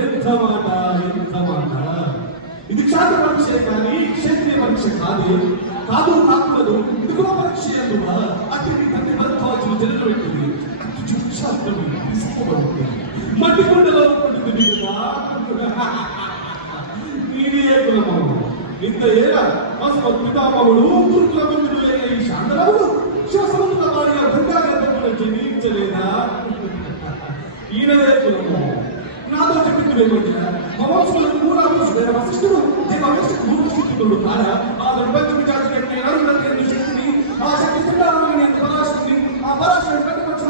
ఎంత మాట, ఎంత మాట! ఇది క్షాత్ర పరీక్ష కానీ క్షేత్రీయ పరీక్ష కాదు. కాదు కాకూడదు. ఇది కూడా పరీక్ష ఎందువా అతి తండ్రి భరద్వాజులు జనలు పెట్టింది. శాస్త్రం తీసుకోబడుతుంది. మట్టి కొండలో ఉంటుంది కదా. ఇది ఏ కులము? ఇంత ఏడా పితామహుడు గురుకులముడు అయిన ఈ శాంతరావుడు శివసముద్ర వారిగా భంగాగర్భమును జయించలేదా? ఈయనదే కులము. నాతో చెప్పింది మహోత్సవాలకు కూడా వశిష్ఠుడు భూమిష్ఠుడు కాదా? ఆ దుర్భంచుడు జాతి కంటే నరుడు శక్తిని, ఆ శక్తి చిండాలని పరాశక్తి, ఆ పరాశక్తి ప్రతిపక్ష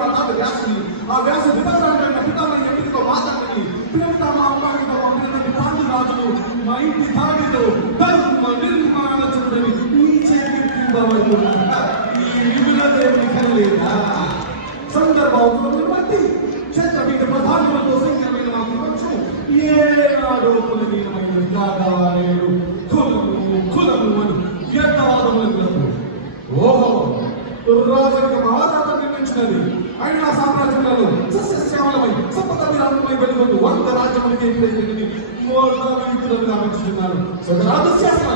మా తాత వ్యాసుని, ఆ వ్యాసు పితారాన్ని పితామని ఎంపికతో మాతాన్ని పిత మా అమ్మాయితో పంపినటువంటి పాండు రాజులు మా ఇంటి తాడితో ధర్మ నిర్మాణ చూడని ఈ చేతి ఈ విధుల దేవుని లేదా సందర్భాలను బట్టి క్షేత్రపీఠ ప్రధానులతో సంఖ్యమైన మా ప్రపంచం ఏనాడో కులహీనమైనది కాదా నేడు కులము అని వ్యర్థవాదములకు. ఓహో, రాజరిక మహాదాత నిర్మించినది. ఆయన ఆ సామ్రాజ్యాలలో సస్యశ్యామలమై సంపదమై వెలుగొందు 100 రాజ్యములకి ఎప్పుడైతే మోర్దాలు గావించుతున్నారు. స్వరాజ్య శాసన